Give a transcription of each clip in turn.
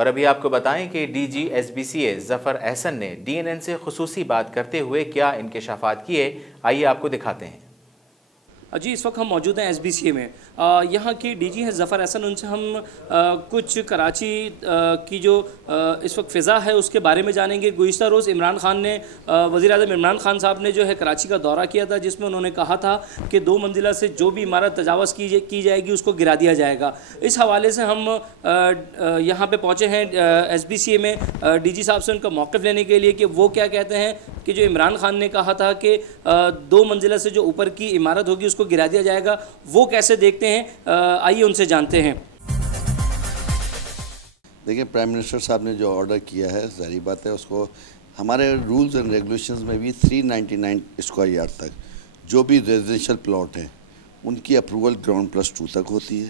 اور ابھی آپ کو بتائیں کہ D G S B C A Zafar Ahsan نے ڈی این این سے خصوصی بات کرتے ہوئے کیا انکشافات کیے، آئیے آپ کو دکھاتے ہیں۔ جی اس وقت ہم موجود ہیں ایس بی سی اے میں۔ یہاں کی ڈی جی ہیں ظفر احسن، ان سے ہم کچھ کراچی کی جو اس وقت فضا ہے اس کے بارے میں جانیں گے۔ گزشتہ روز عمران خان نے وزیر اعظم عمران خان صاحب نے جو ہے کراچی کا دورہ کیا تھا، جس میں انہوں نے کہا تھا کہ 2 منزلہ سے جو بھی عمارت تجاوز کی جائے گی اس کو گرا دیا جائے گا۔ اس حوالے سے ہم یہاں پہ پہنچے ہیں ایس بی سی اے میں ڈی جی صاحب سے ان کا موقف لینے کے لیے کہ وہ کیا کہتے ہیں کہ جو عمران خان نے کہا تھا کہ 2 منزلہ سے جو اوپر کی عمارت ہوگی اس کو گرا دیا جائے گا، وہ کیسے دیکھتے ہیں، آئیے ان سے جانتے ہیں۔ دیکھیں، پرائم منسٹر صاحب نے جو آرڈر کیا ہے، ظاہری بات ہے اس کو ہمارے رولز اینڈ ریگولیشنز میں بھی 399 اسکوائر یارڈ تک جو بھی ریزیڈینشیل پلاٹ ہیں ان کی اپروول گراؤنڈ پلس 2 تک ہوتی ہے،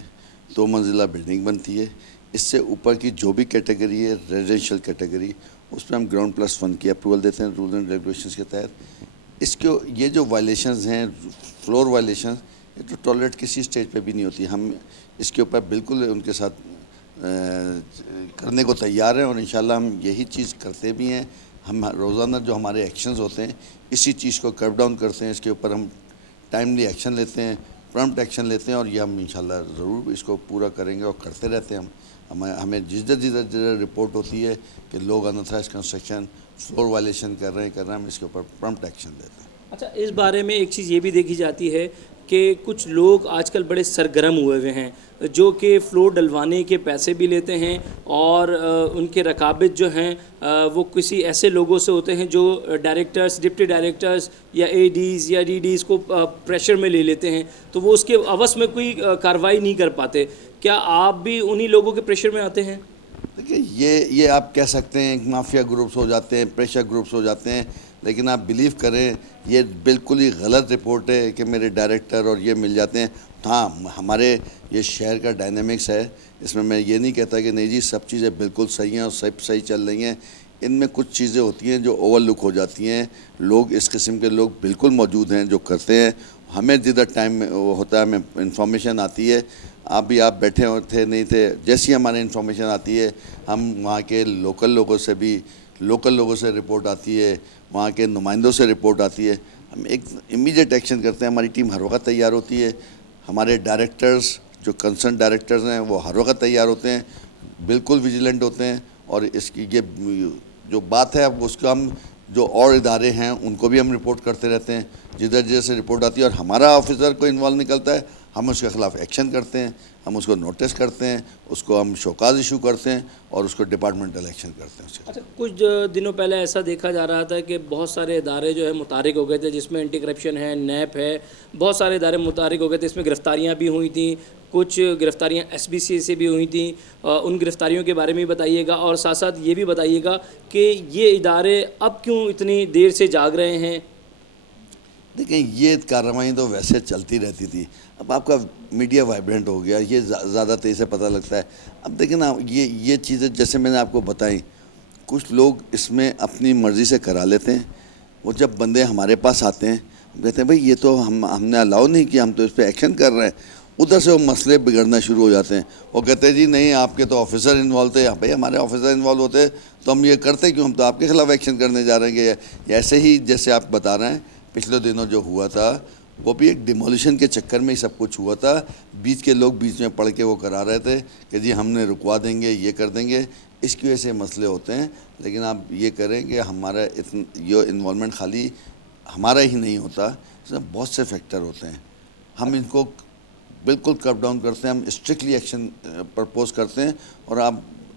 2 منزلہ بلڈنگ بنتی ہے۔ اس سے اوپر کی جو بھی کیٹیگری ہے ریزیڈینشیل کیٹیگری، اس میں ہم گراؤنڈ پلس 1 کی اپروول دیتے ہیں رول اینڈ ریگولیشنز کے تحت۔ اس کو یہ جو وائلیشنز ہیں، فلور وائلیشنز، یہ تو ٹالریٹ کسی اسٹیج پہ بھی نہیں ہوتی۔ ہم اس کے اوپر بالکل ان کے ساتھ کرنے کو تیار ہیں، اور انشاءاللہ ہم یہی چیز کرتے بھی ہیں۔ ہم روزانہ جو ہمارے ایکشنز ہوتے ہیں اسی چیز کو کرب ڈاؤن کرتے ہیں، اس کے اوپر ہم ٹائملی ایکشن لیتے ہیں، پرمپٹ ایکشن لیتے ہیں، اور یہ ہم انشاءاللہ ضرور اس کو پورا کریں گے اور کرتے رہتے ہیں۔ ہمیں جدھر رپورٹ ہوتی ہے کہ لوگ انتھرائز کنسٹرکشن فلور وائلیشن کر رہے ہیں، ہم اس کے اوپر پرمپٹ ایکشن لیتے ہیں۔ اچھا، اس بارے میں ایک چیز یہ بھی دیکھی جاتی ہے کہ کچھ لوگ آج کل بڑے سرگرم ہوئے ہیں جو کہ فلور ڈلوانے کے پیسے بھی لیتے ہیں، اور ان کے رقابت جو ہیں وہ کسی ایسے لوگوں سے ہوتے ہیں جو ڈائریکٹرز، ڈپٹی ڈائریکٹرز یا اے ڈیز یا ڈی ڈیز کو پریشر میں لے لیتے ہیں، تو وہ اس کے عوض میں کوئی کارروائی نہیں کر پاتے۔ کیا آپ بھی انہی لوگوں کے پریشر میں آتے ہیں؟ دیکھیے، یہ آپ کہہ سکتے ہیں مافیا گروپس ہو جاتے ہیں، پریشر گروپس ہو جاتے ہیں، لیکن آپ بلیو کریں یہ بالکل ہی غلط رپورٹ ہے کہ میرے ڈائریکٹر اور یہ مل جاتے ہیں۔ ہاں، ہمارے یہ شہر کا ڈائنامکس ہے، اس میں یہ نہیں کہتا کہ نہیں جی سب چیزیں بالکل صحیح ہیں اور سب صحیح چل رہی ہیں۔ ان میں کچھ چیزیں ہوتی ہیں جو اوور لک ہو جاتی ہیں۔ لوگ اس قسم کے لوگ بالکل موجود ہیں جو کرتے ہیں۔ ہمیں جدھر ٹائم ہوتا ہے ہمیں انفارمیشن آتی ہے، آپ بیٹھے تھے نہیں تھے، جیسی ہمارے انفارمیشن آتی ہے ہم وہاں کے لوکل لوگوں سے رپورٹ آتی ہے، وہاں کے نمائندوں سے رپورٹ آتی ہے، ہم ایک امیڈیٹ ایکشن کرتے ہیں۔ ہماری ٹیم ہر وقت تیار ہوتی ہے، ہمارے ڈائریکٹرز جو کنسرن ڈائریکٹرز ہیں وہ ہر وقت تیار ہوتے ہیں، بالکل ویجیلنٹ ہوتے ہیں، اور اس کی یہ جو بات ہے اب اس کا ہم جو اور ادارے ہیں ان کو بھی ہم رپورٹ کرتے رہتے ہیں، جدھر سے رپورٹ آتی ہے، اور ہمارا آفیسر کوئی انوالو نکلتا ہے ہم اس کے خلاف ایکشن کرتے ہیں، ہم اس کو نوٹس کرتے ہیں، اس کو ہم شوکاز ایشو کرتے ہیں اور اس کو ڈپارٹمنٹل ایکشن کرتے ہیں۔ اچھا، کچھ دنوں پہلے ایسا دیکھا جا رہا تھا کہ بہت سارے ادارے جو ہے متحرک ہو گئے تھے، جس میں اینٹی کرپشن ہے، نیپ ہے، بہت سارے ادارے متحرک ہو گئے تھے، اس میں گرفتاریاں بھی ہوئی تھیں، کچھ گرفتاریاں ایس بی سی سے بھی ہوئی تھیں۔ ان گرفتاریوں کے بارے میں بتائیے گا، اور ساتھ ساتھ یہ بھی بتائیے گا کہ یہ ادارے اب کیوں اتنی دیر سے جاگ رہے ہیں؟ دیکھیں، یہ کارروائیں تو ویسے چلتی رہتی تھی، اب آپ کا میڈیا وائبرنٹ ہو گیا، یہ زیادہ تیزی سے پتہ لگتا ہے۔ اب دیکھیں نا، یہ چیزیں جیسے میں نے آپ کو بتائیں، کچھ لوگ اس میں اپنی مرضی سے کرا لیتے ہیں۔ وہ جب بندے ہمارے پاس آتے ہیں ہم کہتے ہیں بھائی یہ تو ہم نے الاؤ نہیں کیا، ہم تو اس پہ ایکشن کر رہے ہیں، ادھر سے وہ مسئلے بگڑنا شروع ہو جاتے ہیں۔ وہ کہتے ہیں جی نہیں، آپ کے تو آفیسر انوالو تھے۔ بھائی ہمارے آفیسر انوالو ہوتے تو ہم یہ کرتے کیوں؟ ہم تو آپ کے خلاف ایکشن کرنے جا رہے ہیں۔ کہ ایسے ہی جیسے آپ بتا رہے ہیں پچھلے دنوں جو ہوا تھا وہ بھی ایک ڈیمولیشن کے چکر میں ہی سب کچھ ہوا تھا۔ بیچ کے لوگ بیچ میں پڑھ کے وہ کرا رہے تھے کہ جی ہم نے رکوا دیں گے، یہ کر دیں گے، اس کی وجہ سے مسئلے ہوتے ہیں۔ لیکن آپ یہ کریں کہ ہمارا یہ انوالومنٹ خالی ہمارا ہی نہیں ہوتا، اس میں بہت سے فیکٹر ہوتے ہیں۔ ہم ان کو بالکل کرب ڈاؤن کرتے ہیں، ہم اسٹرکٹلی ایکشن پرپوز کرتے ہیں۔ اور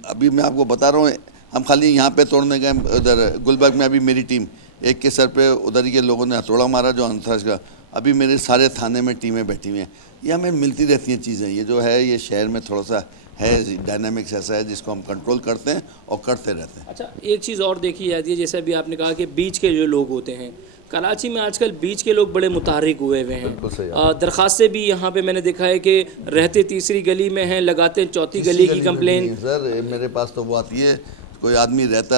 ابھی میں آپ کو بتا رہا ہوں، ہم خالی یہاں پہ توڑنے گئے، ادھر گلبرگ میں ابھی میری ٹیم ایک کے سر پہ ادھر کے لوگوں نے ہتھوڑا مارا جو انتھراج کا، ابھی میرے سارے تھانے میں ٹیمیں بیٹھی ہوئی ہیں۔ یہ ہمیں ملتی رہتی ہیں چیزیں۔ یہ جو ہے یہ شہر میں تھوڑا سا ہے ڈائنامکس ایسا ہے جس کو ہم کنٹرول کرتے ہیں اور کرتے رہتے ہیں۔ اچھا، ایک چیز اور دیکھی جاتی ہے، جیسے ابھی آپ نے کہا کہ بیچ کے جو لوگ ہوتے ہیں، کراچی میں آج کل بیچ کے لوگ بڑے متحرک ہوئے ہیں۔ درخواستیں بھی یہاں پہ میں نے دیکھا ہے کہ رہتے تیسری گلی میں ہیں، لگاتے چوتھی گلی کی کمپلین۔ سر میرے پاس تو وہ آتی ہے، کوئی آدمی رہتا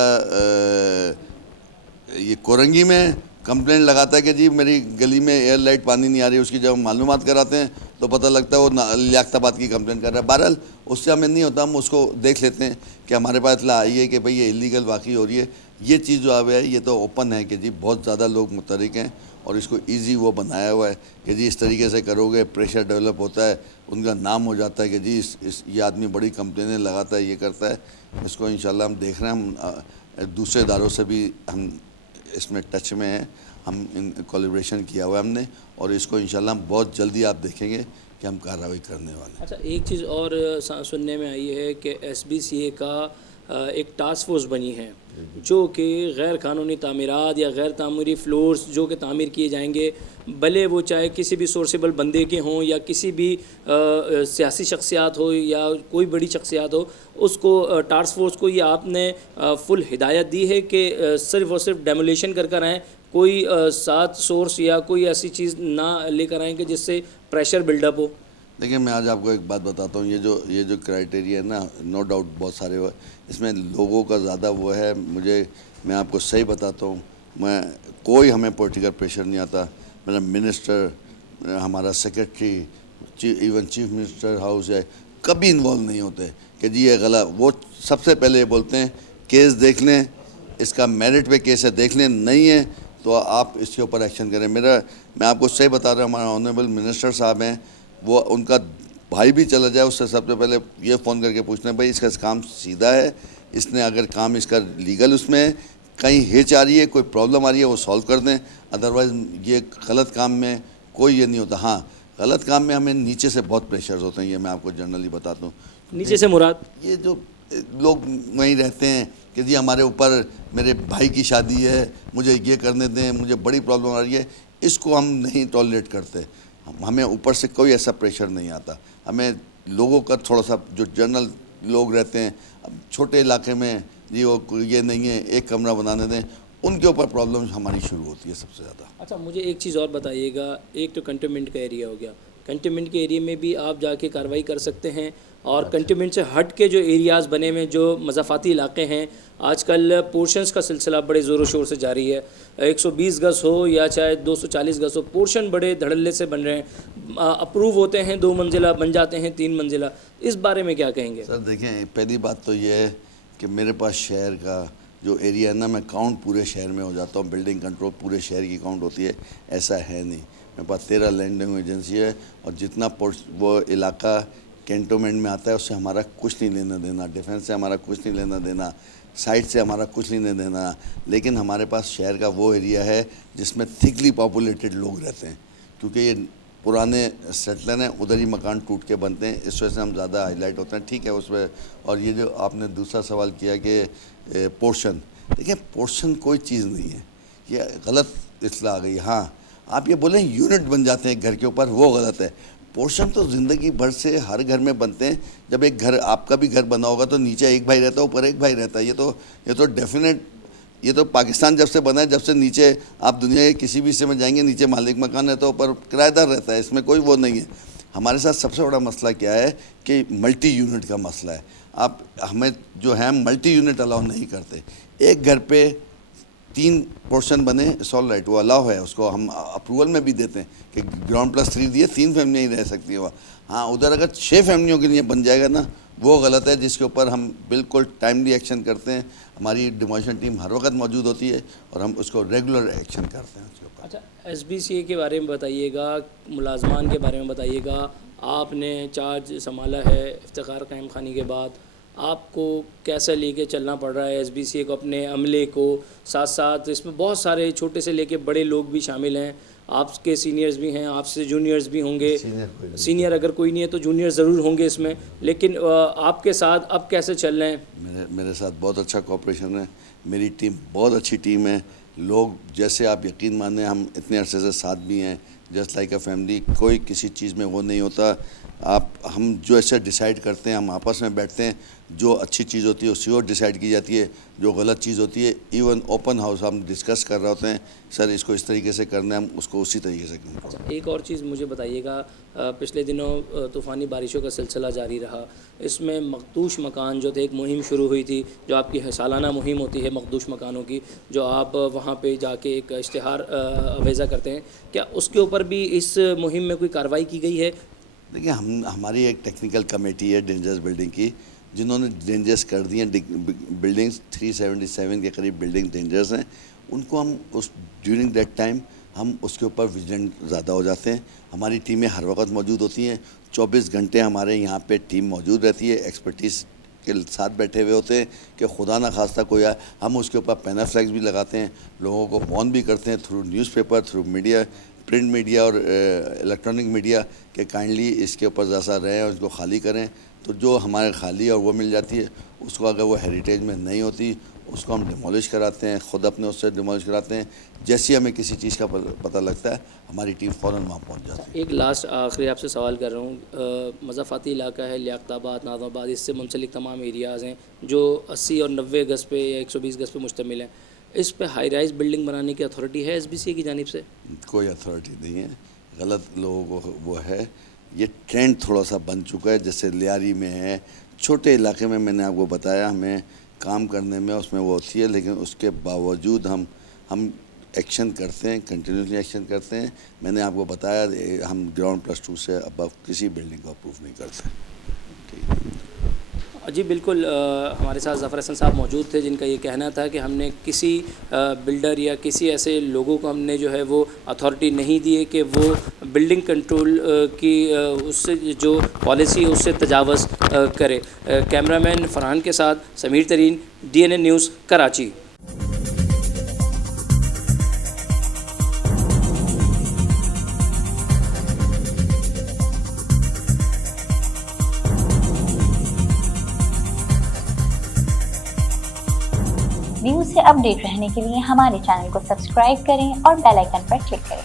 یہ کورنگی میں، کمپلین لگاتا ہے کہ جی میری گلی میں ایئر لائٹ پانی نہیں آ رہی، اس کی جب ہم معلومات کراتے ہیں تو پتہ لگتا ہے وہ لیاقت آباد کی کمپلین کر رہا ہے. بہرحال اس سے ہمیں نہیں ہوتا، ہم اس کو دیکھ لیتے ہیں کہ ہمارے پاس اطلاع آئی ہے کہ بھئی یہ اللیگل واقعی ہو رہی ہے. یہ چیز جو اب ہے یہ تو اوپن ہے کہ جی بہت زیادہ لوگ متحرک ہیں اور اس کو ایزی وہ بنایا ہوا ہے کہ جی اس طریقے سے کرو گے، پریشر ڈیولپ ہوتا ہے، ان کا نام ہو جاتا ہے کہ جی یہ آدمی بڑی کمپلینیں لگاتا ہے، یہ کرتا ہے. اس کو انشاءاللہ ہم دیکھ رہے ہیں، ہم دوسرے اداروں سے بھی ہم اس میں ٹچ میں ہیں، ہم ان کولیبریشن کیا ہوا ہے ہم نے، اور اس کو انشاءاللہ ہم بہت جلدی آپ دیکھیں گے کہ ہم کارروائی کرنے والے ہیں. اچھا، ایک چیز اور سننے میں آئی ہے کہ ایس بی سی اے کا ایک ٹاسک فورس بنی ہے جو کہ غیر قانونی تعمیرات یا غیر تعمیری فلورز جو کہ تعمیر کیے جائیں گے، بھلے وہ چاہے کسی بھی سورسیبل بندے کے ہوں یا کسی بھی سیاسی شخصیات ہو یا کوئی بڑی شخصیات ہو، اس کو ٹاسک فورس کو یہ آپ نے فل ہدایت دی ہے کہ صرف اور صرف ڈیمولیشن کر کر آئیں، کوئی ساتھ سورس یا کوئی ایسی چیز نہ لے کر آئیں کہ جس سے پریشر بلڈ اپ ہو؟ دیکھیں میں آج آپ کو ایک بات بتاتا ہوں، یہ جو کرائٹیریا ہے نا، نو ڈاؤٹ بہت سارے ہوئے، اس میں لوگوں کا زیادہ وہ ہے. میں آپ کو صحیح بتاتا ہوں، کوئی ہمیں پولیٹیکل پریشر نہیں آتا. میرا منسٹر، ہمارا secretary, even chief minister house ہے، کبھی انوالو نہیں ہوتے کہ جی یہ غلط. وہ سب سے پہلے یہ بولتے ہیں کیس دیکھ لیں، اس کا میرٹ پہ کیس ہے دیکھ لیں، نہیں ہے تو آپ اس کے اوپر ایکشن کریں. میں آپ کو صحیح بتا رہا ہوں، ہمارا آنریبل منسٹر صاحب ہیں، وہ ان کا بھائی بھی چلا جائے اس سے سب سے پہلے یہ فون کر کے پوچھتے ہیں بھائی اس کا کام سیدھا ہے، اس نے اگر کام اس کا لیگل اس میں کہیں ہیچ آ رہی ہے، کوئی پرابلم آ رہی ہے وہ سالو کر دیں. ادروائز یہ غلط کام میں کوئی یہ نہیں ہوتا. ہاں غلط کام میں ہمیں نیچے سے بہت پریشرز ہوتے ہیں، یہ میں آپ کو جنرلی بتاتا ہوں. نیچے سے مراد یہ جو لوگ وہیں رہتے ہیں کہ جی ہمارے اوپر میرے بھائی کی شادی ہے، مجھے یہ کرنے دیں، مجھے بڑی پرابلم آ رہی ہے، اس کو ہم نہیں ٹالریٹ کرتے. ہمیں اوپر سے کوئی ایسا پریشر نہیں آتا. ہمیں لوگوں کا تھوڑا سا جو جنرل لوگ رہتے ہیں اب چھوٹے علاقے میں، جی وہ یہ نہیں ہے ایک کمرہ بنانے دیں، ان کے اوپر پرابلم ہماری شروع ہوتی ہے سب سے زیادہ. اچھا، مجھے ایک چیز اور بتائیے گا. ایک تو کنٹینمنٹ کا ایریا ہو گیا، کنٹینمنٹ کے ایریا میں بھی آپ جا کے کارروائی کر سکتے ہیں، اور کنٹینمنٹ سے ہٹ کے جو ایریاز بنے ہوئے جو مضافاتی علاقے ہیں، آج کل پورشنز کا سلسلہ بڑے زور و شور سے جاری ہے. 120 گز ہو یا چاہے 240 گز ہو، پورشن بڑے دھڑلے سے بن رہے ہیں، اپروو ہوتے ہیں 2 منزلہ، بن جاتے ہیں 3 منزلہ. اس بارے میں کیا کہیں گے؟ سر دیکھیں، پہلی بات تو یہ ہے کہ میرے پاس شہر کا جو ایریا ہے نا، میں کاؤنٹ پورے شہر میں ہو جاتا ہوں، بلڈنگ کنٹرول پورے شہر کی کاؤنٹ ہوتی ہے، ایسا ہے نہیں. میرے پاس 13 لینڈنگ ایجنسی ہے، اور جتنا وہ علاقہ کینٹونمنٹ میں آتا ہے اس سے ہمارا کچھ نہیں لینا دینا، ڈیفنس سے ہمارا کچھ نہیں لینا دینا، سائٹ سے ہمارا کچھ نہیں لینا دینا. لیکن ہمارے پاس شہر کا وہ ایریا ہے جس میں تھکلی پاپولیٹڈ لوگ رہتے ہیں، کیونکہ یہ پرانے سیٹلر ہیں، ادھر ہی مکان ٹوٹ کے بنتے ہیں، اس وجہ سے ہم زیادہ ہائی لائٹ ہوتے ہیں. ٹھیک ہے اس پہ. اور یہ جو آپ نے دوسرا سوال کیا کہ پورشن، دیکھیں پورشن کوئی چیز نہیں ہے، یہ غلط اصطلاح آ گئی. ہاں آپ یہ بولیں یونٹ بن جاتے ہیں گھر کے اوپر، وہ غلط ہے. پورشن تو زندگی بھر سے ہر گھر میں بنتے ہیں. جب ایک گھر آپ کا بھی گھر بنا ہوگا تو نیچے ایک بھائی رہتا ہے، اوپر ایک بھائی رہتا ہے. یہ تو ڈیفینیٹ، یہ تو پاکستان جب سے بنا ہے، جب سے نیچے آپ دنیا کے کسی بھی حصے میں جائیں گے نیچے مالک مکان رہتا ہے، اوپر کرایہ دار رہتا ہے، اس میں کوئی وہ نہیں ہے. ہمارے ساتھ سب سے بڑا مسئلہ کیا ہے کہ ملٹی یونٹ کا مسئلہ ہے. ہمیں جو ہے ملٹی یونٹ الاؤ نہیں کرتے. ایک گھر پہ 3 پورشن بنے، اٹس آل رائٹ، وہ الاؤ ہے، اس کو ہم اپروول میں بھی دیتے ہیں کہ گراؤنڈ پلس 3 دیے، 3 فیملیاں ہی رہ سکتی ہیں وہاں. ہاں ادھر اگر 6 فیملیوں کے لیے بن جائے گا نا، وہ غلط ہے، جس کے اوپر ہم بالکل ٹائملی ایکشن کرتے ہیں. ہماری ڈیمولیشن ٹیم ہر وقت موجود ہوتی ہے اور ہم اس کو ریگولر ایکشن کرتے ہیں اس کے اوپر. اچھا، ایس بی سی اے کے بارے میں بتائیے گا، ملازمان کے بارے میں بتائیے گا. آپ نے چارج سنبھالا ہے افتخار قائم خانی کے بعد، آپ کو کیسا لے کے چلنا پڑ رہا ہے ایس بی سی اے کو، اپنے عملے کو؟ ساتھ ساتھ اس میں بہت سارے چھوٹے سے لے کے بڑے لوگ بھی شامل ہیں، آپ کے سینئرز بھی ہیں، آپ سے جونیئرز بھی ہوں گے. سینئر اگر کوئی نہیں ہے تو جونیئر ضرور ہوں گے اس میں. لیکن آپ کے ساتھ اب کیسے چل رہے ہیں؟ میرے ساتھ بہت اچھا کوآپریشن ہے. میری ٹیم بہت اچھی ٹیم ہے. لوگ جیسے آپ یقین مانیں، ہم اتنے عرصے سے ساتھ بھی ہیں، جسٹ لائک اے فیملی. کوئی کسی چیز میں وہ نہیں ہوتا. ہم جو ایسے ڈیسائیڈ کرتے ہیں, ہم آپس میں بیٹھتے ہیں, جو اچھی چیز ہوتی ہے اسی اور ڈیسائیڈ کی جاتی ہے, جو غلط چیز ہوتی ہے ایون اوپن ہاؤس ہم ڈسکس کر رہے ہوتے ہیں, سر اس کو اس طریقے سے کرنا ہے, ہم اس کو اسی طریقے سے کریں. اچھا, ایک اور چیز مجھے بتائیے گا, پچھلے دنوں طوفانی بارشوں کا سلسلہ جاری رہا, اس میں مخدوش مکان جو تھے, ایک مہم شروع ہوئی تھی جو آپ کی سالانہ مہم ہوتی ہے مخدوش مکانوں کی, جو آپ وہاں پہ جا کے ایک اشتہار اویزہ کرتے ہیں, کیا اس کے اوپر بھی اس مہم میں کوئی کارروائی کی گئی ہے؟ دیکھیں, ہماری ایک ٹیکنیکل کمیٹی ہے ڈینجرس بلڈنگ کی, جنہوں نے ڈینجرس کر دی ہیں بلڈنگس. 377 کے قریب بلڈنگ ڈینجرس ہیں. ان کو ہم اس ڈیورنگ دیٹ ٹائم ہم اس کے اوپر ویجیلنٹ زیادہ ہو جاتے ہیں. ہماری ٹیمیں ہر وقت موجود ہوتی ہیں, 24 گھنٹے ہمارے یہاں پہ ٹیم موجود رہتی ہے, ایکسپرٹیز کے ساتھ بیٹھے ہوئے ہوتے ہیں کہ خدا نہ خواستہ کوئی آئے, ہم اس کے اوپر پینافلیکس بھی لگاتے ہیں, لوگوں کو وارن بھی کرتے ہیں through news paper, through media, print media اور الیکٹرانک میڈیا, کہ کائنڈلی اس کے اوپر ذرا رہیں اور اس کو خالی کریں. تو جو ہمارے خالی اور وہ مل جاتی ہے, اس کو اگر وہ ہیریٹیج میں نہیں ہوتی اس کو ہم ڈیمولش کراتے ہیں, خود اپنے اس سے ڈیمولش کراتے ہیں. جیسے ہمیں کسی چیز کا پتہ لگتا ہے ہماری ٹیم فوراً وہاں پہنچ جاتی ہے. ایک لاسٹ آخری آپ سے سوال کر رہا ہوں, مضافاتی علاقہ ہے لیاقت آباد, ناظم آباد, اس سے منسلک تمام ایریاز ہیں جو 80 اور 90 گز پہ یا 120 گز پہ مشتمل ہیں. اس پہ ہائی رائز بلڈنگ بنانے کی اتھارٹی ہے ایس بی سی کی جانب سے؟ کوئی اتھارٹی نہیں ہے, غلط لوگوں کو وہ ہے. یہ ٹرینڈ تھوڑا سا بن چکا ہے, جیسے لیاری میں ہے, چھوٹے علاقے میں نے آپ کو بتایا ہمیں کام کرنے میں اس میں وہ ہوتی ہے, لیکن اس کے باوجود ہم ایکشن کرتے ہیں, کنٹینیوسلی ایکشن کرتے ہیں. میں نے آپ کو بتایا ہم گراؤنڈ +2 سے ابو کسی بلڈنگ کو اپروو نہیں کرتے. جی بالکل, ہمارے ساتھ ظفر احسن صاحب موجود تھے جن کا یہ کہنا تھا کہ ہم نے کسی بلڈر یا کسی ایسے لوگوں کو ہم نے جو ہے وہ اتھارٹی نہیں دی ہے کہ وہ بلڈنگ کنٹرول کی اس سے جو پالیسی ہے اس سے تجاوز کرے. کیمرہ مین فرحان کے ساتھ سمیر ترین, DNN نیوز, کراچی. نیوز سے اپ ڈیٹ رہنے کے لیے ہمارے چینل کو سبسکرائب کریں اور بیل آئیکن پر کلک کریں.